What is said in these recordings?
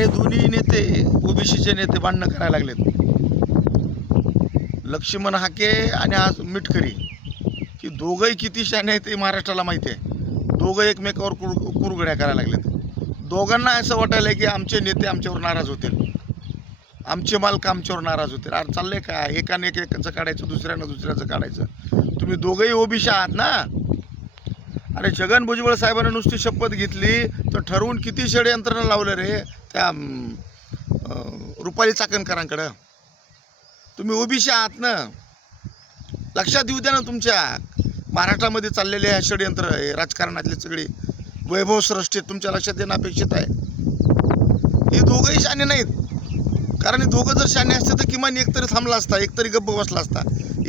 हे दोन्ही नेते ओबीसीचे नेते भांडणं करायला लागलेत. लक्ष्मण हाके आणि आज मिटकरी की दोघंही किती शहाणे आहेत ते महाराष्ट्राला माहिती आहे. दोघं एकमेकावर कुरघड्या करायला लागलेत. दोघांना असं वाटायलं की आमचे नेते आमच्यावर नाराज होतील, आमचे मालक आमच्यावर नाराज होतील. अरे चाललंय काय, एकाने एकाचं काढायचं, दुसऱ्यानं दुसऱ्याचं काढायचं. तुम्ही दोघंही ओबीसी आहात ना. अरे छगन भुजबळ साहेबांनी नुसती शपथ घेतली तर ठरवून किती षडयंत्रणं लावलं रे त्या रुपाली चाकणकरांकडं. तुम्ही ओबीसी आहात ना, लक्षात येऊ द्या ना. तुमच्या महाराष्ट्रामध्ये चाललेले हे षडयंत्र राजकारणातले सगळे वैभव सृष्टी तुमच्या लक्षात येणं अपेक्षित आहे. हे दोघंही शाणे नाहीत, कारण हे दोघं जर शाणे असते तर किमान एक तरी थांबला असता, एक तरी गप्प बसला असता.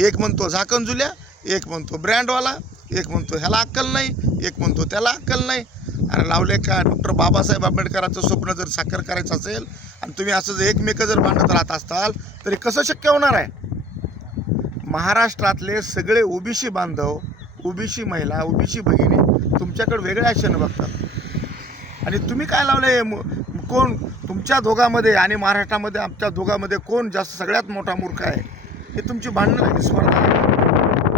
एक म्हणतो झाकण जुल्या, एक म्हणतो ब्रँडवाला, एक म्हणतो ह्याला अक्कल नाही, एक म्हणतो त्याला अक्कल नाही. अरे लावले का डॉक्टर बाबासाहेब आंबेडकरांचं स्वप्न जर साकार करायचं असेल आणि तुम्ही असं जर एकमेक जर भांडत राहत असताल तरी कसं शक्य होणार आहे. महाराष्ट्रातले सगळे ओबीसी बांधव, ओबीसी महिला, ओबीसी भगिनी तुमच्याकडे वेगळ्या आशेनं बघतात. आणि तुम्ही काय लावले, कोण तुमच्या दोघांमध्ये आणि महाराष्ट्रामध्ये आमच्या दोघांमध्ये कोण जास्त सगळ्यात मोठा मूर्ख आहे हे तुमची भांडणं लागली स्पर्धा.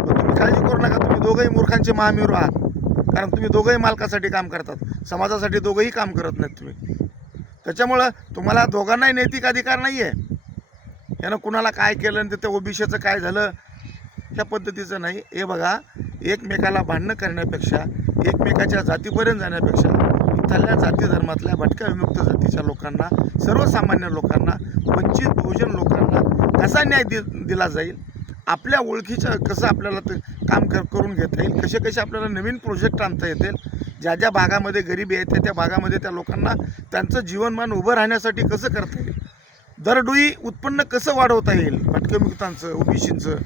तुम्ही काळजी करू नका, तुम्ही दोघंही मूर्खांचे महामेरू आहात. कारण तुम्ही दोघंही मालकासाठी काम करतात, समाजासाठी दोघंही काम करत नाहीत तुम्ही. त्याच्यामुळं तुम्हाला दोघांनाही नैतिक अधिकार नाही आहे. यानं कुणाला काय केलं आणि त्या ओबीसीचं काय झालं ह्या पद्धतीचं नाही. हे बघा, एकमेकाला भांडणं करण्यापेक्षा, एकमेकाच्या जातीपर्यंत जाण्यापेक्षा इथल्या जाती धर्मातल्या भटक्या विमुक्त जातीच्या लोकांना, सर्वसामान्य लोकांना, वंचित बहुजन लोकांना कसा न्याय दिला जाईल, आपल्या ओळखीचं कसं आपल्याला ते काम करून घेता येईल, कसे कसे आपल्याला नवीन प्रोजेक्ट आणता येतील, ज्या ज्या भागामध्ये गरिबी आहे त्या भागामध्ये त्या लोकांना त्यांचं जीवनमान उभं राहण्यासाठी कसं करता येईल, दरडोई उत्पन्न कसं वाढवता येईल भटक्यामुक्तांचं, ओबीसींचं,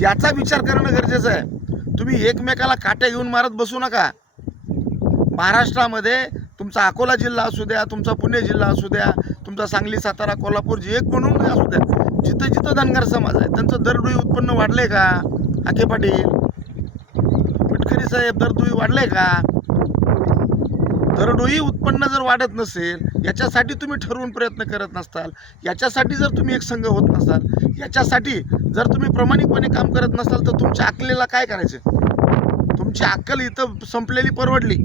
याचा विचार करणं गरजेचं आहे. तुम्ही एकमेकाला काट्या घेऊन मारत बसू नका. महाराष्ट्रामध्ये तुमचा अकोला जिल्हा असू द्या, तुमचा पुणे जिल्हा असू द्या, तुमचा सांगली, सातारा, कोल्हापूर जे एक म्हणून असू द्या, जिथं जिथं धनगर समाज आहे त्यांचं दरडोई उत्पन्न वाढलंय का? हाके पाटील, मिटकरी साहेब, दरडोई वाढलंय का? दरडोई उत्पन्न जर वाढत नसेल, याच्यासाठी तुम्ही ठरवून प्रयत्न करत नसताल, याच्यासाठी जर तुम्ही एक संघ होत नसाल, याच्यासाठी जर तुम्ही प्रामाणिकपणे काम करत नसाल तर तुमच्या अक्कलेला काय करायचं? तुमची अक्कल इथं संपलेली परवडली.